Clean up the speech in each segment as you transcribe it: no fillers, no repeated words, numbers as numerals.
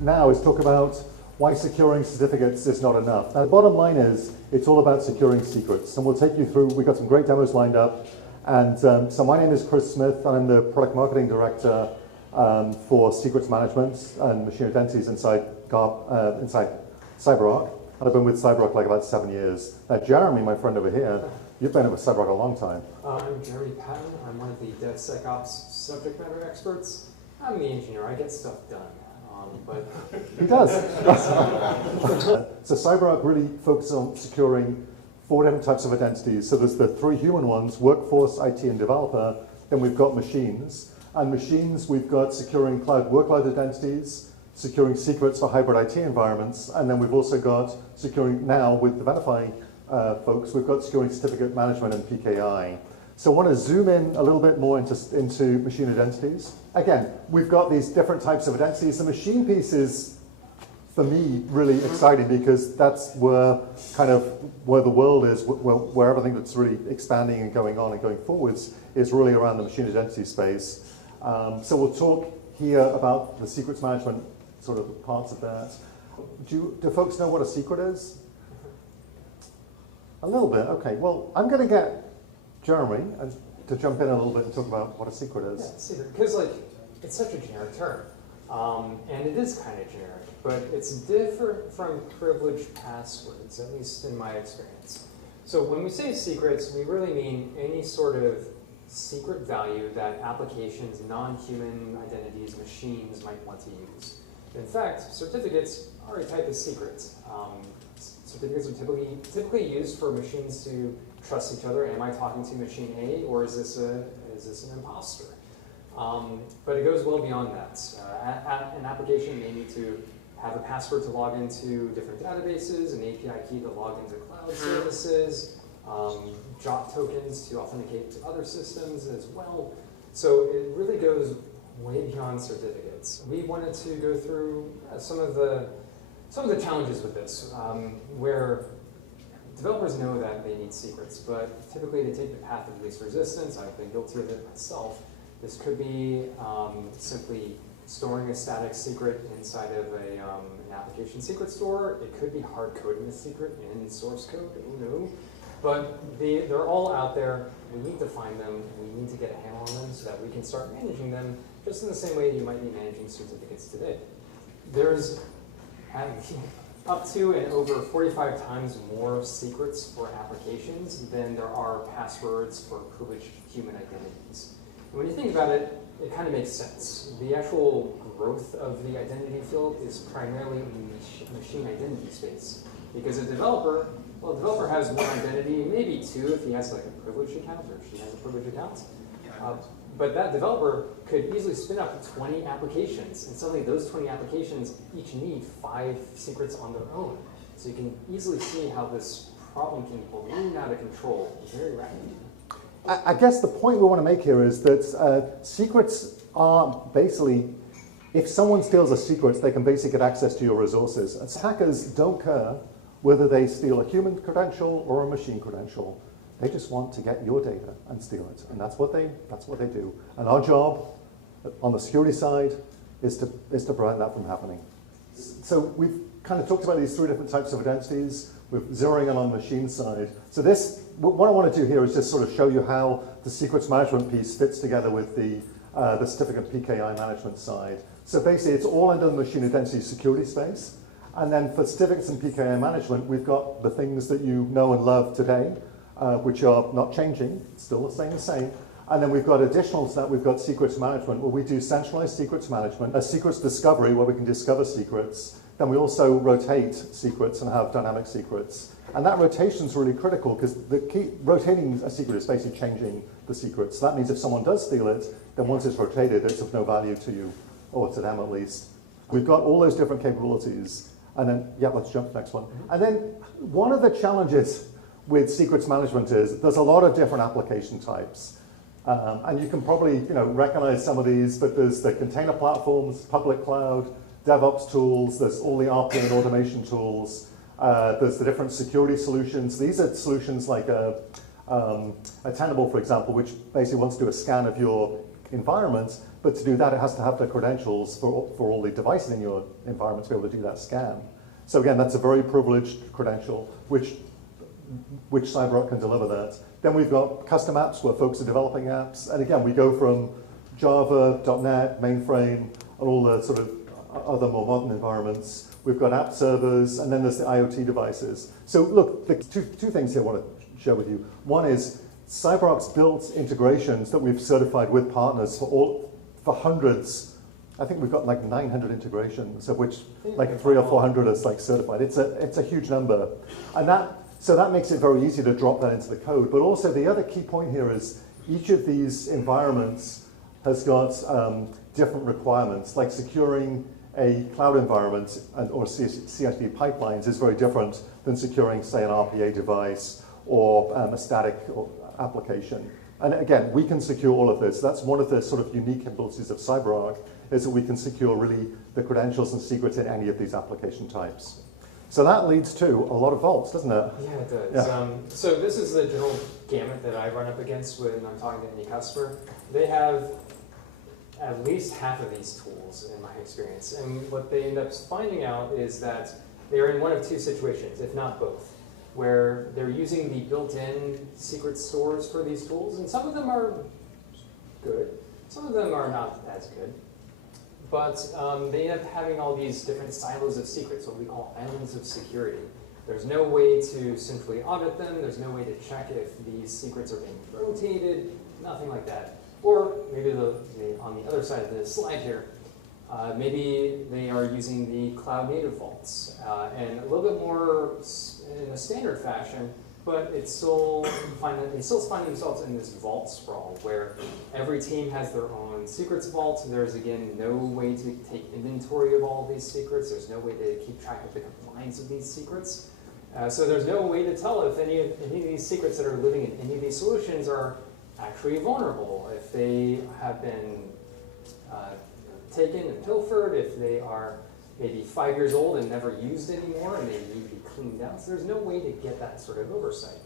now is talk about why securing certificates is not enough. Now, the bottom line is it's all about securing secrets, and we'll take you through. We've got some great demos lined up. And so my name is Chris Smith, and I'm the product marketing director for secrets management and machine identities inside CyberArk. And I've been with CyberArk like about 7 years. Now, Jeremy, my friend over here, you've been with CyberArk a long time. I'm Jeremy Patton. I'm one of the DevSecOps subject matter experts. I'm the engineer. I get stuff done. But he does. So CyberArk really focuses on securing 4 different types of identities. So there's the 3 human ones: workforce, IT, and developer. Then we've got machines. And machines, we've got securing cloud workload identities, securing secrets for hybrid IT environments, and then we've also got securing, now with the Venafi folks, we've got securing certificate management and PKI. So I want to zoom in a little bit more into machine identities. Again, we've got these different types of identities. The machine piece is, for me, really exciting because that's where the world is, where everything that's really expanding and going on and going forwards is really around the machine identity space. So we'll talk here about the secrets management sort of parts of that. Do folks know what a secret is? A little bit, okay. Well, I'm going to get Jeremy to jump in a little bit and talk about what a secret is. Yeah, secret, because it's such a generic term, and it is kind of generic, but it's different from privileged passwords, at least in my experience. So when we say secrets, we really mean any sort of secret value that applications, non-human identities, machines might want to use. In fact, certificates are a type of secret. Certificates are typically used for machines to trust each other. Am I talking to machine A, or is this an imposter? But it goes well beyond that. An application may need to have a password to log into different databases, an API key to log into cloud services, JOT tokens to authenticate to other systems as well. So it really goes way beyond certificates. We wanted to go through some of the challenges with this, where developers know that they need secrets, but typically they take the path of least resistance. I've been guilty of it myself. This could be simply storing a static secret inside of an application secret store. It could be hard-coding a secret in source code, who knows? But they're all out there. We need to find them. We need to get a handle on them so that we can start managing them just in the same way you might be managing certificates today. There's up to and over 45 times more secrets for applications than there are passwords for privileged human identities. And when you think about it, it kind of makes sense. The actual growth of the identity field is primarily in the machine identity space. Because a developer has one identity, maybe 2 if he has like a privileged account or she has a privileged account. But that developer could easily spin up 20 applications, and suddenly those 20 applications each need 5 secrets on their own. So you can easily see how this problem can balloon out of control very rapidly. I guess the point we want to make here is that secrets are basically, if someone steals a secret, they can basically get access to your resources. And hackers don't care whether they steal a human credential or a machine credential. They just want to get your data and steal it, and that's what they do. And our job on the security side is to prevent that from happening. So we've kind of talked about these 3 different types of identities. We're zeroing in on the machine side. So what I want to do here is just sort of show you how the secrets management piece fits together with the certificate PKI management side. So basically, it's all under the machine identity security space. And then for certificates and PKI management, we've got the things that you know and love today, which are not changing, still staying the same. And then we've got additional to that, we've got secrets management, where we do centralized secrets management, a secrets discovery where we can discover secrets. Then we also rotate secrets and have dynamic secrets. And that rotation is really critical because the key, rotating a secret is basically changing the secret. So that means if someone does steal it, then once it's rotated, it's of no value to you, or to them at least. We've got all those different capabilities. And then, yeah, let's jump to the next one. And then one of the challenges with secrets management is there's a lot of different application types. And you can probably recognize some of these, but there's the container platforms, public cloud, DevOps tools, there's all the RPA and automation tools, there's the different security solutions. These are solutions like a Tenable, for example, which basically wants to do a scan of your environment, But to do that, it has to have the credentials for all the devices in your environment to be able to do that scan. So again, that's a very privileged credential, which CyberArk can deliver that. Then we've got custom apps where folks are developing apps. And again, we go from Java, .NET, mainframe, and all the sort of other more modern environments. We've got app servers, and then there's the IoT devices. So look, the two things here I want to share with you. One is CyberArk's built integrations that we've certified with partners for hundreds. I think we've got like 900 integrations, of which like 300 or 400 is like certified. It's a huge number. And so that makes it very easy to drop that into the code. But also the other key point here is each of these environments has got different requirements, like securing a cloud environment or CI/CD pipelines is very different than securing, say, an RPA device or a static application. And again, we can secure all of this. That's one of the sort of unique abilities of CyberArk, is that we can secure really the credentials and secrets in any of these application types. So that leads to a lot of vaults, doesn't it? Yeah, it does. Yeah. So this is the general gamut that I run up against when I'm talking to any customer. They have at least half of these tools in my experience. And what they end up finding out is that they're in one of two situations, if not both, where they're using the built-in secret stores for these tools, and some of them are good, some of them are not as good. But they end up having all these different silos of secrets, what we call islands of security. There's no way to centrally audit them, there's no way to check if these secrets are being rotated, nothing like that. Or maybe on the other side of the slide here, maybe they are using the cloud native vaults and a little bit more in a standard fashion, but they still find themselves in this vault sprawl where every team has their own secrets vault. There's again no way to take inventory of all of these secrets. There's no way to keep track of the compliance of these secrets. So there's no way to tell if any of these secrets that are living in any of these solutions are actually vulnerable, if they have been taken and pilfered, if they are maybe 5 years old and never used anymore and they need to be cleaned out. So there's no way to get that sort of oversight.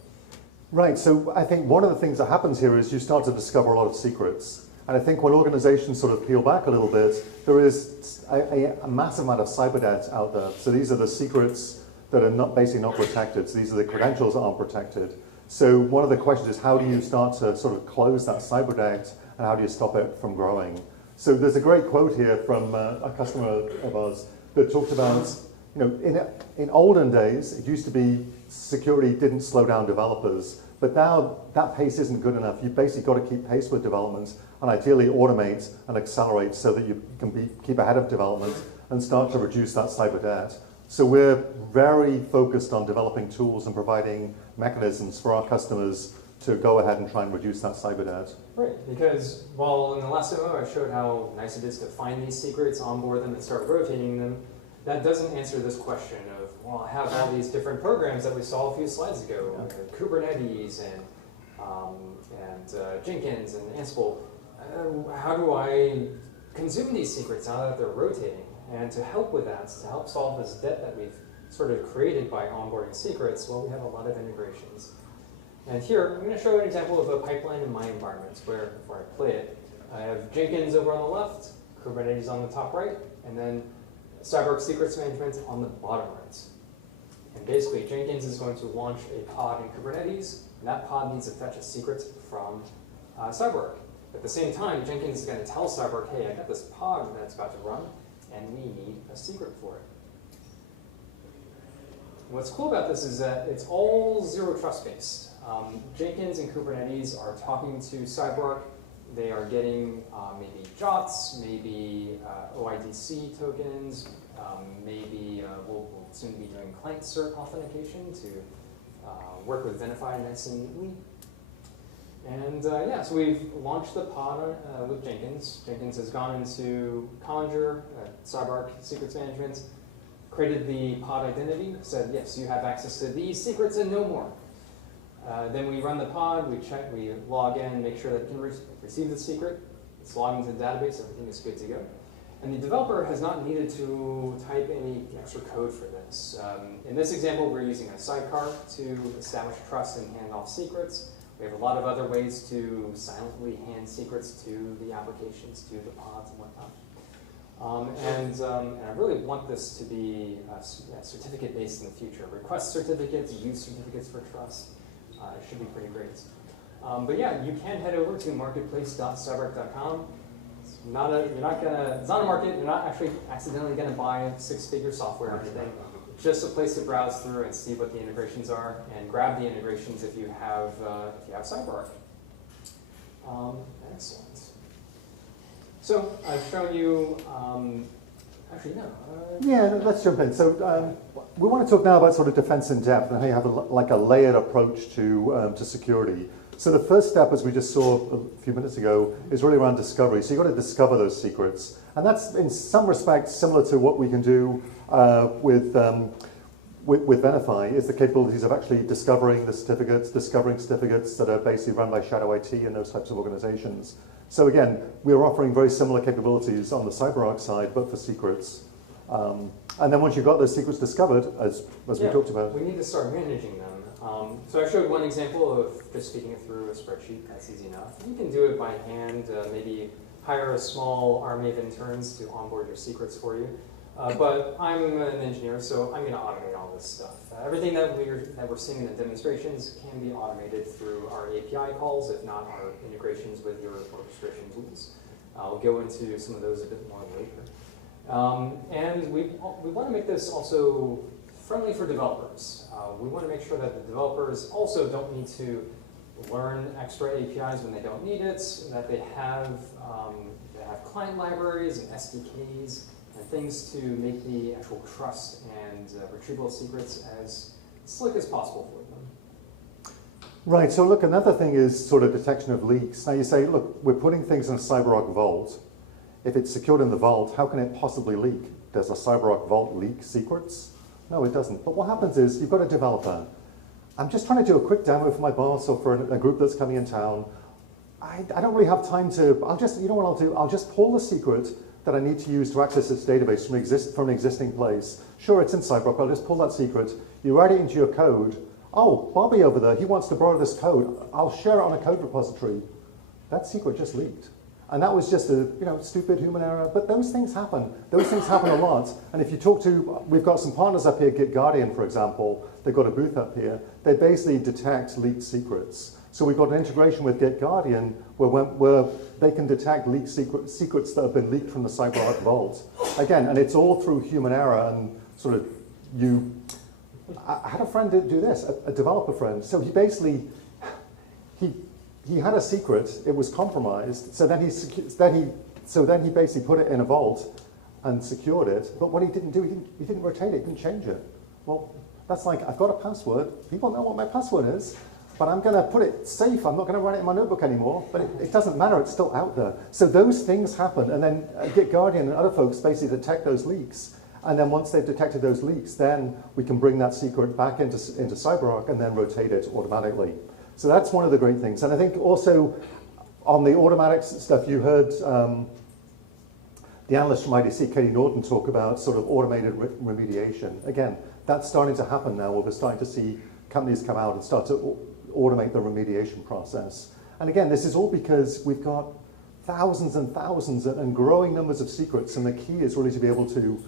Right, so I think one of the things that happens here is you start to discover a lot of secrets. And I think when organizations sort of peel back a little bit, there is a massive amount of cyber debt out there. So these are the secrets that are basically not protected. So these are the credentials that aren't protected. So one of the questions is, how do you start to sort of close that cyber debt, and how do you stop it from growing? So there's a great quote here from a customer of ours that talked about, in olden days, it used to be security didn't slow down developers, but now that pace isn't good enough. You've basically got to keep pace with development and ideally automate and accelerate so that you can keep ahead of development and start to reduce that cyber debt. So we're very focused on developing tools and providing mechanisms for our customers to go ahead and try and reduce that cyber debt. Right, because while in the last demo I showed how nice it is to find these secrets, onboard them, and start rotating them, that doesn't answer this question of, well, I have all these different programs that we saw a few slides ago, Kubernetes and Jenkins and Ansible. How do I consume these secrets now that they're rotating? And to help with that, to help solve this debt that we've sort of created by onboarding secrets, well, we have a lot of integrations. And here, I'm going to show you an example of a pipeline in my environment where, before I play it, I have Jenkins over on the left, Kubernetes on the top right, and then CyberArk Secrets Management on the bottom right. And basically, Jenkins is going to launch a pod in Kubernetes, and that pod needs to fetch a secret from CyberArk. At the same time, Jenkins is going to tell CyberArk, hey, I got this pod that's about to run, and we need a secret for it. What's cool about this is that it's all zero trust based. Jenkins and Kubernetes are talking to CyberArk. They are getting maybe JOTs, maybe OIDC tokens, maybe we'll soon be doing client cert authentication to work with Venafi nice and neatly. And yeah, so we've launched the pod with Jenkins. Jenkins has gone into Conjure, CyberArk Secrets Management, created the pod identity, said, yes, you have access to these secrets and no more. Then we run the pod, we check, we log in, make sure that it can receive the secret. It's logged into the database, everything is good to go. And the developer has not needed to type any extra code for this. In this example, we're using a sidecar to establish trust and hand off secrets. We have a lot of other ways to silently hand secrets to the applications, to the pods and whatnot. And I really want this to be certificate-based in the future. Request certificates, use certificates for trust. It should be pretty great. But yeah, you can head over to marketplace.cyberark.com. It's not a market. You're not actually accidentally going to buy six-figure software or anything. It's just a place to browse through and see what the integrations are, and grab the integrations if you have CyberArk. Excellent. So I've shown you. Actually, no. Yeah, let's jump in. So we want to talk now about sort of defense in depth and how you have like a layered approach to security. So the first step, as we just saw a few minutes ago, is really around discovery. So you've got to discover those secrets. And that's, in some respects, similar to what we can do with Venafi, is the capabilities of actually discovering the certificates, discovering certificates that are basically run by Shadow IT and those types of organizations. So again, we're offering very similar capabilities on the CyberArk side, but for secrets. And then once you've got those secrets discovered, as we talked about. We need to start managing them. So I showed one example of just feeding it through a spreadsheet. That's easy enough. You can do it by hand, maybe hire a small army of interns to onboard your secrets for you. But I'm an engineer, so I'm going to automate all this stuff. Everything that we're seeing in the demonstrations can be automated through our API calls, if not our integrations with your orchestration tools. I'll go into some of those a bit more later. And we want to make this also friendly for developers. We want to make sure that the developers also don't need to learn extra APIs when they don't need it, that they have client libraries and SDKs and things to make the actual trust and retrieval secrets as slick as possible for them. Right, so look, another thing is sort of detection of leaks. Now you say, look, we're putting things in a CyberArk vault. If it's secured in the vault, how can it possibly leak? Does a CyberArk vault leak secrets? No, it doesn't. But what happens is, you've got a developer. I'm just trying to do a quick demo for my boss or for a group that's coming in town. I don't really have time to, you know what I'll do? I'll just pull the secret that I need to use to access this database from an existing place. Sure, it's in CyberArk, I'll just pull that secret. You write it into your code. Oh, Bobby over there, he wants to borrow this code. I'll share it on a code repository. That secret just leaked. And that was just a stupid human error, but those things happen. Those things happen a lot. And if you talk to, we've got some partners up here, GitGuardian, for example, they've got a booth up here. They basically detect leaked secrets. So we've got an integration with GitGuardian where they can detect leaked secrets that have been leaked from the CyberArk vault. Again, and it's all through human error and sort of I had a friend do this, a developer friend. So he basically, he had a secret, it was compromised, so then he basically put it in a vault and secured it, but what he didn't do, he didn't rotate it, he didn't change it. Well, that's like, I've got a password, people know what my password is, but I'm going to put it safe, I'm not going to run it in my notebook anymore, but it doesn't matter, it's still out there. So those things happen, and then GitGuardian and other folks basically detect those leaks, and then once they've detected those leaks, then we can bring that secret back into CyberArk and then rotate it automatically. So that's one of the great things. And I think also on the automatic stuff, you heard the analyst from IDC, Katie Norton, talk about sort of automated remediation. Again, that's starting to happen now, where we're starting to see companies come out and start to automate the remediation process. And again, this is all because we've got thousands and thousands and growing numbers of secrets, and the key is really to be able to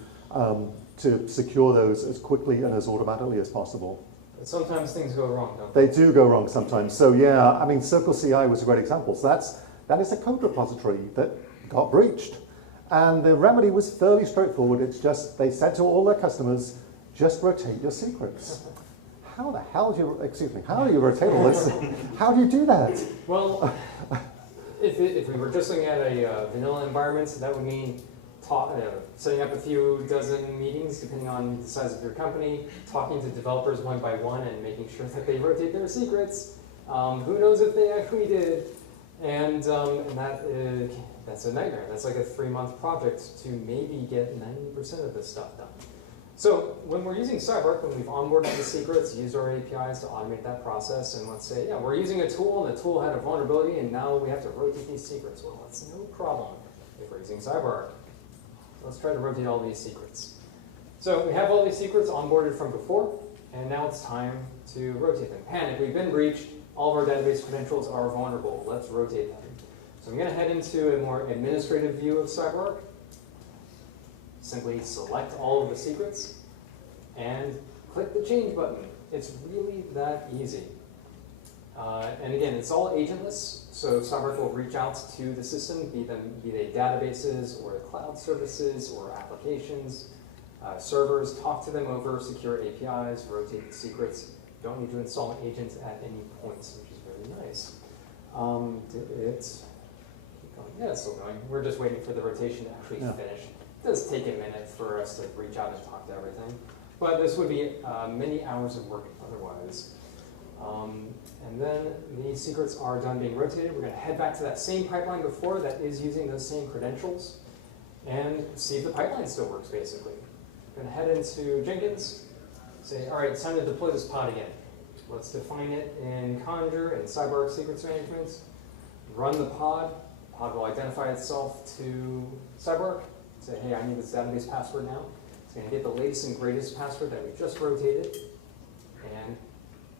secure those as quickly and as automatically as possible. But sometimes things go wrong, don't they? They do go wrong sometimes. So yeah, I mean, Circle CI was a great example. So that is a code repository that got breached. And the remedy was fairly straightforward. It's just, they said to all their customers, just rotate your secrets. How the hell do you rotate all this? How do you do that? Well, if we were just looking at a vanilla environment, that would mean setting up a few dozen meetings, depending on the size of your company, talking to developers one by one and making sure that they rotate their secrets. Who knows if they actually did? And that's a nightmare. That's like a 3-month project to maybe get 90% of this stuff done. So when we're using CyberArk, when we've onboarded the secrets, used our APIs to automate that process, and let's say, yeah, we're using a tool, and the tool had a vulnerability, and now we have to rotate these secrets. Well, that's no problem if we're using CyberArk. Let's try to rotate all these secrets. So we have all these secrets onboarded from before, and now it's time to rotate them. Panic, we've been breached. all of our database credentials are vulnerable. Let's rotate them. So I'm going to head into a more administrative view of CyberArk. Simply select all of the secrets and click the change button. It's really that easy. And again, it's all agentless, so CyberArk will reach out to the system, be they databases or cloud services or applications, servers, talk to them over secure APIs, rotate the secrets. You don't need to install an agent at any point, which is very nice. Did it keep going? Yeah, it's still going. We're just waiting for the rotation to actually finish. It does take a minute for us to reach out and talk to everything, but this would be many hours of work otherwise. And then the secrets are done being rotated. We're going to head back to that same pipeline before that is using those same credentials and see if the pipeline still works, basically. We're going to head into Jenkins, say, all right, it's time to deploy this pod again. Let's define it in Conjure and CyberArk Secrets Management. Run the pod. Pod will identify itself to CyberArk. Say, hey, I need this database password now. It's going to get the latest and greatest password that we just rotated. And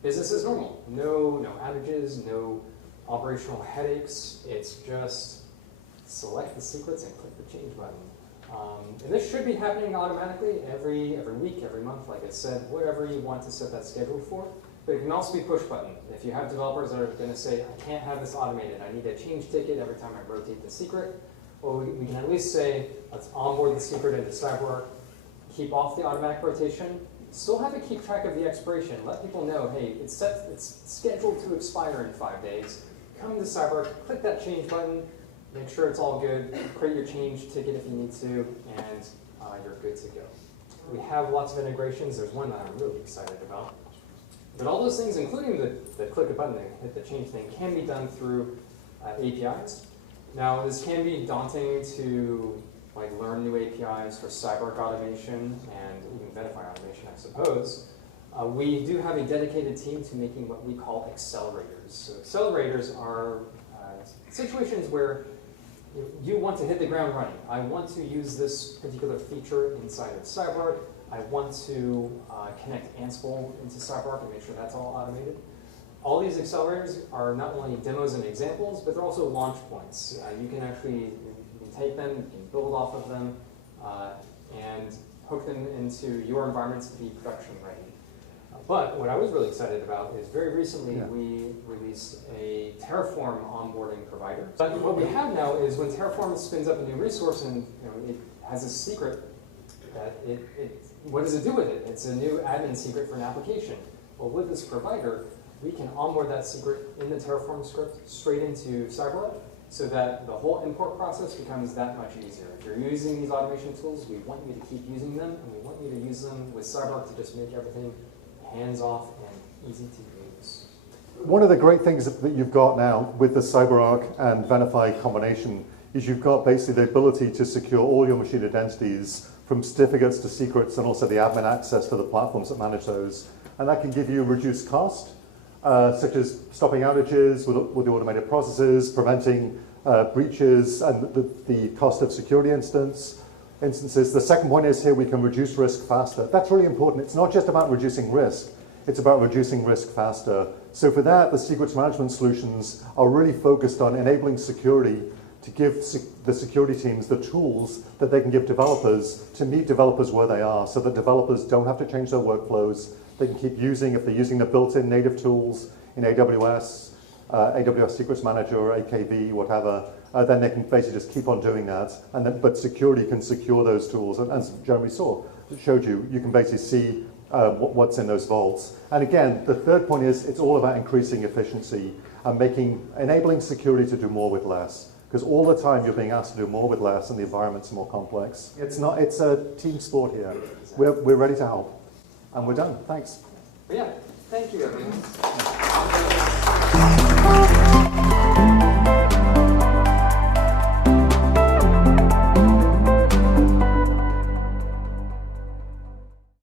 business as normal. No outages, no operational headaches. It's just select the secrets and click the change button. And this should be happening automatically every week, every month, like I said, whatever you want to set that schedule for. But it can also be push button. If you have developers that are going to say, I can't have this automated, I need a change ticket every time I rotate the secret, well, we can at least say, let's onboard the secret into CyberArk, keep off the automatic rotation, still have to keep track of the expiration. Let people know, hey, it's scheduled to expire in 5 days. Come to CyberArk, click that change button, make sure it's all good, create your change ticket if you need to, and you're good to go. We have lots of integrations. There's one that I'm really excited about. But all those things, including the click a button and hit the change thing, can be done through APIs. Now, this can be daunting to learn new APIs for CyberArk automation and even Venafi automation, I suppose. We do have a dedicated team to making what we call accelerators. So accelerators are situations where you want to hit the ground running. I want to use this particular feature inside of CyberArk. I want to connect Ansible into CyberArk and make sure that's all automated. All these accelerators are not only demos and examples, but they're also launch points. You can actually take them, you can build off of them, and hook them into your environments to be production ready. But what I was really excited about is very recently we released a Terraform onboarding provider. But what we have now is when Terraform spins up a new resource and it has a secret, that what does it do with it? It's a new admin secret for an application. Well, with this provider, we can onboard that secret in the Terraform script straight into CyberArk, so that the whole import process becomes that much easier. If you're using these automation tools, we want you to keep using them, and we want you to use them with CyberArk to just make everything hands-off and easy to use. One of the great things that you've got now with the CyberArk and Venafi combination is you've got basically the ability to secure all your machine identities from certificates to secrets, and also the admin access to the platforms that manage those. And that can give you reduced cost, such as stopping outages with the automated processes, preventing breaches, and the cost of security instances. The second point is here we can reduce risk faster. That's really important. It's not just about reducing risk, it's about reducing risk faster. So for that, the secrets management solutions are really focused on enabling security to give the security teams the tools that they can give developers to meet developers where they are, so that developers don't have to change their workflows. They can keep using, if they're using the built-in native tools in AWS, AWS Secrets Manager or AKV, whatever, then they can basically just keep on doing that. But security can secure those tools. And as Jeremy showed you, you can basically see what's in those vaults. And again, the third point is it's all about increasing efficiency and enabling security to do more with less. Because all the time you're being asked to do more with less and the environment's more complex. It's a team sport here. We're ready to help. And we're done. Thanks. Yeah, thank you, everyone.